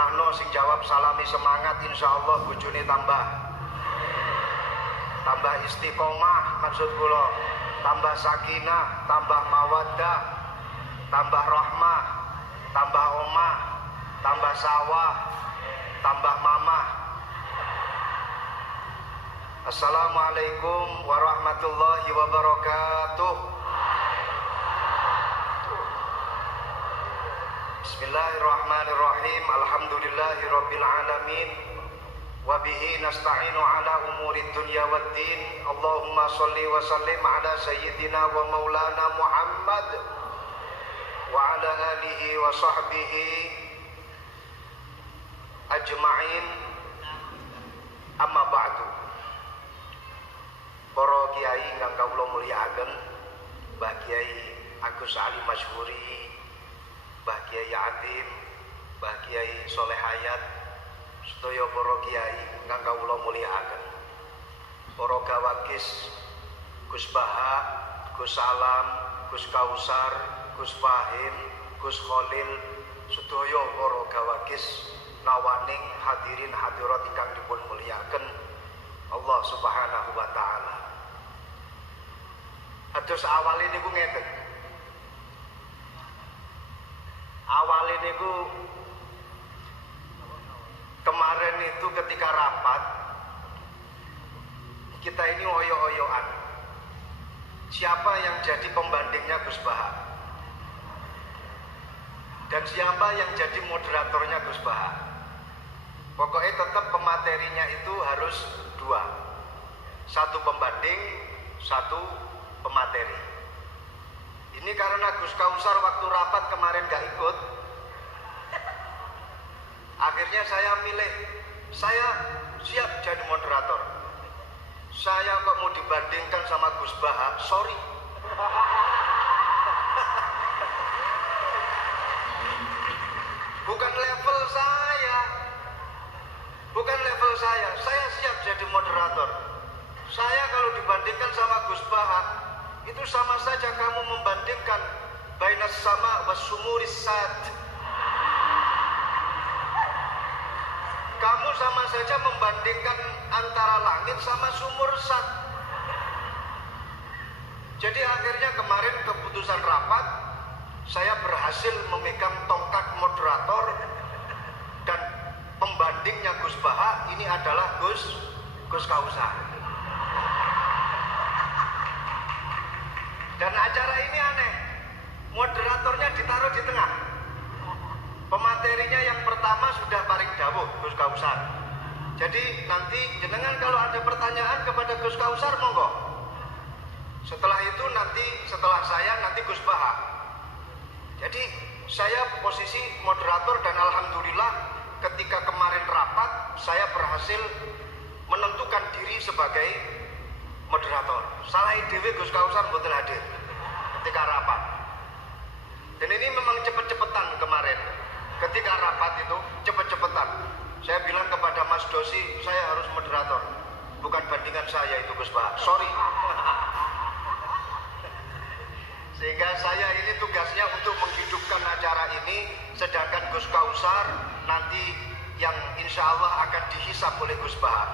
dongahno sing jawab salami semangat insyaallah bojone tambah istiqomah, maksud kula tambah sakinah, tambah mawaddah, tambah rahmah, tambah omah, tambah sawah, tambah mamah. Assalamualaikum warahmatullahi wabarakatuh. Bismillahirrahmanirrahim. Alhamdulillahi rabbil alamin. Wa bihi nasta'inu ala umuri dunya waddin. Allahumma sholli wa sallim ala sayyidina wa maulana Muhammad wa ala alihi wa sahbihi ajma'in. Amma ba'du. Para kiai ingkang kawula mulyakaken, Mbah Kiai Agus Ali Masyhuri, Mbah Kiai Atim, Mbah Kiai Soleh Hayat, sedaya para kiai ingkang kawula mulyakaken, para gawakis Gus Baha, Gus Salam, Gus Kausar, Gus Fahim, Gus Khalil, sedaya para gawakis nawaning hadirin hadirat ingkang dipun mulyakaken Allah Subhanahu wa taala. Atus awale niku ngeten. Awale niku kemarin itu ketika rapat kita ini oyo-oyoan. Siapa yang jadi pembandingnya Gus Baha? Dan siapa yang jadi moderatornya Gus Baha? Pokoknya tetap pematerinya itu harus dua. Satu pembanding, satu pemateri. Ini karena Gus Kausar waktu rapat kemarin gak ikut. Akhirnya saya milih, saya siap jadi moderator. Saya kok mau dibandingkan sama Gus Baha, sorry. Bukan level saya. Bukan level saya siap jadi moderator. Saya kalau dibandingkan sama Gus Baha, itu sama saja kamu membandingkan bainas sama was sumuris sad. Kamu sama saja membandingkan antara langit sama sumur sad. Jadi akhirnya kemarin keputusan rapat, saya berhasil memegang tongkat moderator dan pembandingnya Gus Baha ini adalah Gus Kausar. Dan acara ini aneh, moderatornya ditaruh di tengah. Pematerinya yang pertama sudah paling dawuh Gus Kausar. Jadi nanti jenengan kalau ada pertanyaan kepada Gus Kausar monggo. Setelah itu nanti setelah saya nanti Gus Baha. Jadi saya posisi moderator dan alhamdulillah ketika kemarin rapat saya berhasil menentukan diri sebagai moderator. Salah dewe Gus Kausar mboten hadir ketika rapat. Dan ini memang cepet-cepetan kemarin. Ketika rapat itu cepet-cepetan. Saya bilang kepada Mas Dosi, saya harus moderator. Bukan bandingan saya itu Gus Baha. Sorry. Sehingga saya ini tugasnya untuk menghidupkan acara ini, sedangkan Gus Kausar nanti yang insya Allah akan dihisap oleh Gus Baha.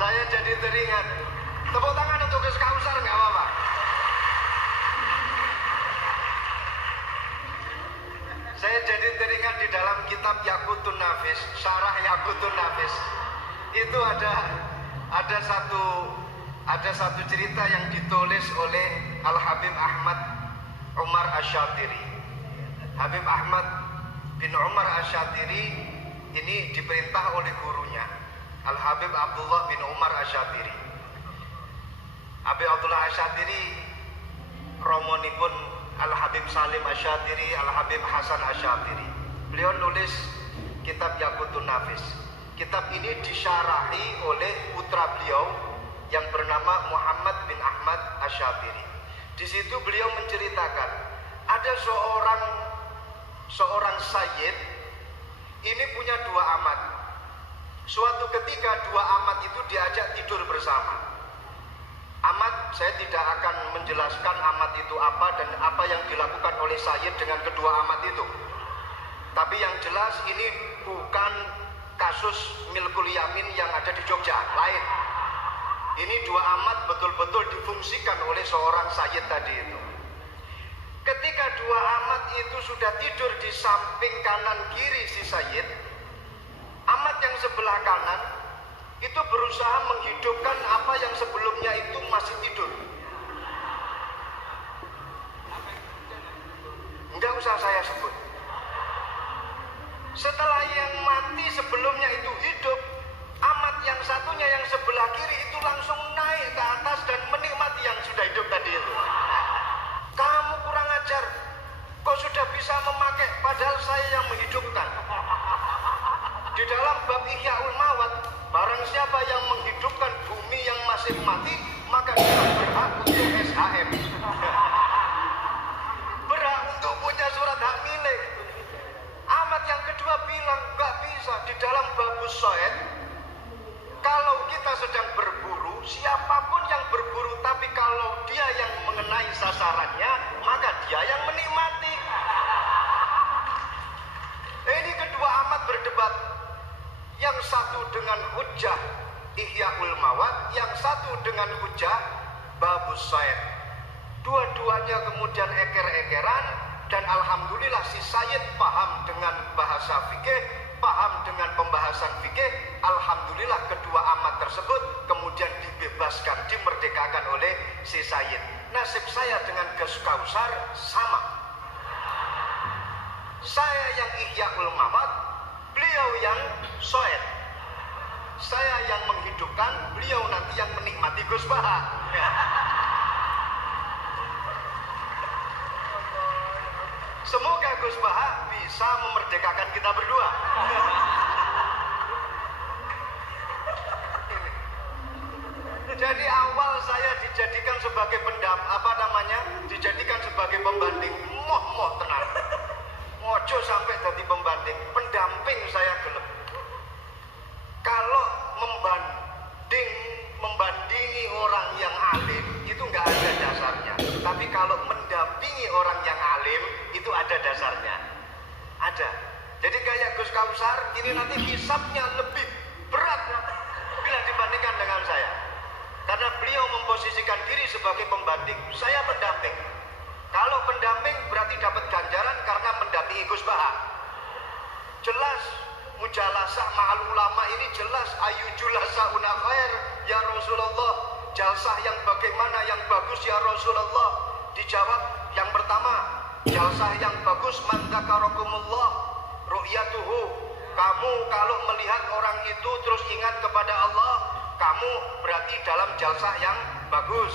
Saya jadi teringat. Tepuk tangan untuk Gus Kausar nggak apa-apa. Saya jadi teringat di dalam kitab Yaqutun Nafis, Syarah Yaqutun Nafis. Itu ada satu cerita yang ditulis oleh Al Habib Ahmad Umar Asy-Syatiri. Habib Ahmad bin Umar Asy-Syatiri ini diperintah oleh gurunya Al Habib Abdullah bin Umar Asy-Syatiri. Habib Abdullah Asy-Syatiri romonipun Al Habib Salim Asy-Syatiri, Al Habib Hasan Asy-Syatiri. Beliau nulis kitab Yaqutun Nafis. Kitab ini disyarahi oleh putra beliau yang bernama Muhammad bin Ahmad Asy-Syatiri. Di situ beliau menceritakan ada seorang sayyid ini punya dua amat. Suatu ketika dua amat itu diajak tidur bersama. Amat, saya tidak akan menjelaskan amat itu apa dan apa yang dilakukan oleh Sayyid dengan kedua amat itu. Tapi yang jelas ini bukan kasus milkul yamin yang ada di Jogja, lain. Ini dua amat betul-betul difungsikan oleh seorang Sayyid tadi itu. Ketika dua amat itu sudah tidur di samping kanan kiri si Sayyid, amat yang sebelah kanan itu berusaha menghidupkan apa yang sebelumnya itu masih tidur. Enggak usah saya sebut. Setelah yang mati sebelumnya itu hidup, amat yang satunya yang sebelah kiri itu langsung naik ke atas dan menikmati yang sudah hidup tadi itu. Kamu kurang ajar, kau sudah bisa memakai padahal saya yang menghidupkan. Di dalam bab Ihya'ul Mawat, barang siapa yang menghidupkan bumi yang masih mati, maka dia berhak untuk SHM. Berhak untuk punya surat hak milik. Amat yang kedua bilang, gak bisa. Di dalam babus Soed, kalau kita sedang berburu, siapapun yang berburu, tapi kalau dia yang mengenai sasarannya, maka dia yang menikmati. Ini kedua amat berdebat. Yang satu dengan hujjah Ihya'ul Mawat, yang satu dengan hujjah babus Soed. Dua-duanya kemudian eker-ekeran, dan alhamdulillah si Sayyid paham dengan bahasa fikih, paham dengan pembahasan fikih. Alhamdulillah kedua amat tersebut kemudian dibebaskan, dimerdekakan oleh si Sayyid. Nasib saya dengan Gus Kausar sama. Saya yang Ihya'ul Mawat, beliau yang Soed. Saya yang menghidupkan, beliau nanti yang menikmati Gus Baha. Semoga Gus Baha bisa memerdekakan kita berdua. Jadi awal saya dijadikan sebagai dijadikan sebagai pembanding, moh tenang. Mojo sampai jadi pembanding, pendamping saya gelap. Kalau membandingi orang yang alim itu nggak ada dasarnya. Tapi kalau mendampingi orang yang alim itu ada dasarnya. Ada. Jadi kayak Gus Kausar ini nanti hisabnya lebih berat bila dibandingkan dengan saya. Karena beliau memposisikan diri sebagai pembanding, saya pendamping. Kalau pendamping berarti dapat ganjaran karena mendampingi Gus Baha. Jelas mujalasah ma'al ulama ini jelas ayu julasauna khair ya Rasulullah. Jalsah yang bagaimana yang bagus ya Rasulullah? Dijawab yang pertama, jalsah yang bagus man dzakarakumullah ru'yatuhu. Kamu kalau melihat orang itu terus ingat kepada Allah, kamu berarti dalam jalsah yang bagus.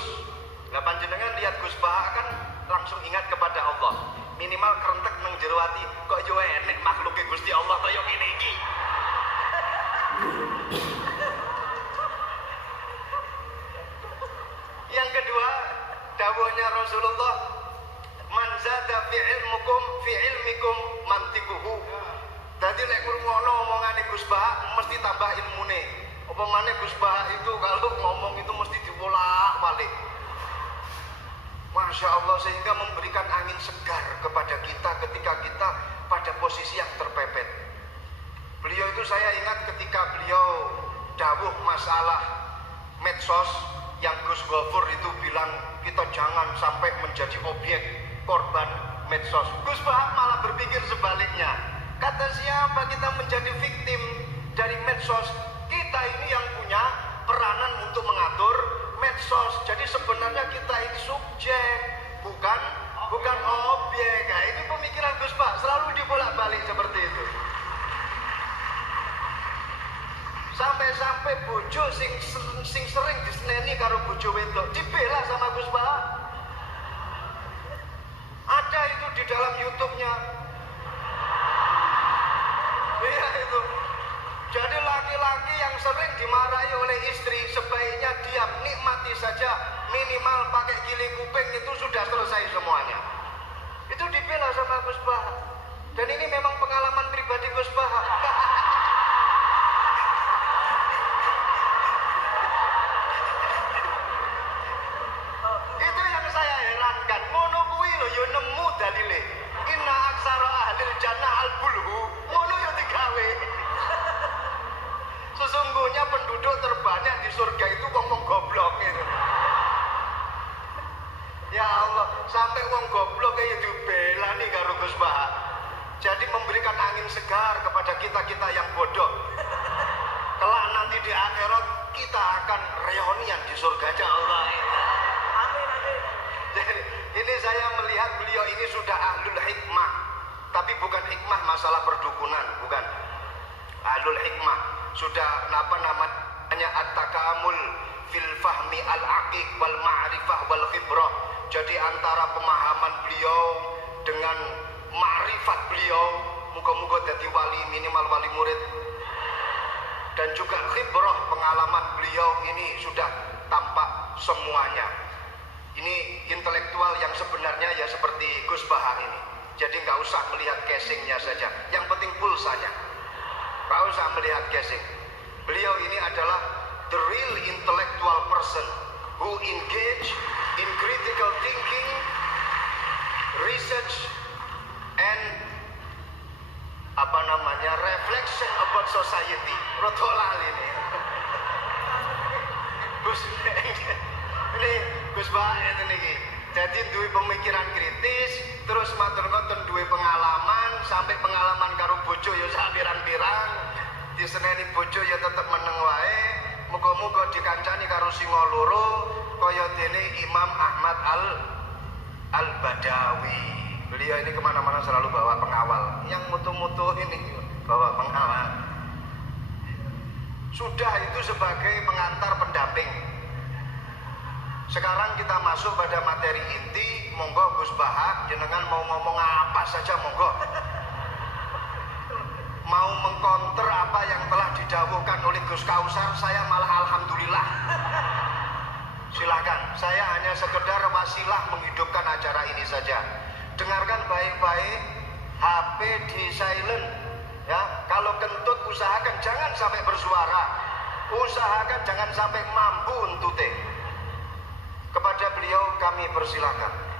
Lah panjenengan lihat Gus Baha kan langsung ingat kepada Allah. Minimal kerentek nang jero ati, kok yo enek makhluke Gusti Allah kaya ngene iki. Yang kedua, dawuhnya Rasulullah, man zada fi ilmikum mantikuhu. Dadi lek ngono omongane Gus Baha mesti tambah ilmune. Apa maneh Gus Baha itu kalau ngomong itu mesti dibolak-balik. Masya Allah, sehingga memberikan angin segar kepada kita ketika kita pada posisi yang terpepet. Beliau itu saya ingat ketika beliau dawuh masalah medsos, yang Gus Gofur itu bilang kita jangan sampai menjadi objek korban medsos. Gus Baha malah berpikir sebaliknya. Kata siapa kita menjadi viktim dari medsos? Kita ini yang punya peranan untuk mengatur medsos. Jadi sebenarnya kita ini subjek, bukan objek. Nah, ini pemikiran Gus Baha selalu dibolak-balik seperti itu. Sampai-sampai bojo sing sering diseneni karo bojo wedok dibela sama Gus Baha. Ada itu di dalam YouTube-nya. Iya itu. Jadi laki-laki yang sering dimarahi oleh istri sebaiknya diam, nikmati saja, minimal pakai gili kuping itu sudah selesai semuanya. Itu dibela sama Gus Baha. Dan ini memang pengalaman pribadi Gus Baha. kita yang bodoh. Kelak nanti di akhirat kita akan reunian di surganya Allah. Amin, amin. Jadi, ini saya melihat beliau ini sudah ahlul hikmah, tapi bukan hikmah masalah perdukunan, bukan. Ahlul hikmah sudah apa namanya at-takamul fil fahmi al-aqiq wal ma'rifah wal khibrah. Jadi antara pemahaman beliau dengan ma'rifat beliau, muka-muka jadi wali, minimal wali murid, dan juga khibrah pengalaman beliau ini sudah tampak semuanya. Ini intelektual yang sebenarnya ya seperti Gus Baha ini. Jadi nggak usah melihat casingnya saja, yang penting pulsanya. Nggak usah melihat casing. Beliau ini adalah the real intellectual person who engage in critical thinking, research, and apa namanya reflection about society. Rotolal ini. Gus ini Gus Baha ini. Jadi duwe pemikiran kritis, terus matur-matur duwe pengalaman, sampai pengalaman karo bojo ya sak pirang-pirang, diseneni bojo ya tetep meneng wae, muga-muga dikancani karo singa loro kaya dene Imam Ahmad Al-Badawi. Beliau ini kemana-mana selalu bawa pengawal, yang mutu-mutu ini bawa pengawal. Sudah itu sebagai pengantar pendamping. Sekarang kita masuk pada materi inti. Monggo Gus Baha, jenengan mau ngomong apa saja monggo. Mau mengkonter apa yang telah didawuhkan oleh Gus Kausar, saya malah alhamdulillah. Silakan, saya hanya sekedar wasilah menghidupkan acara ini saja. Dengarkan baik-baik, HP di silent ya. Kalau kentut usahakan jangan sampai bersuara, usahakan jangan sampai mampu untute. Kepada beliau kami persilakan.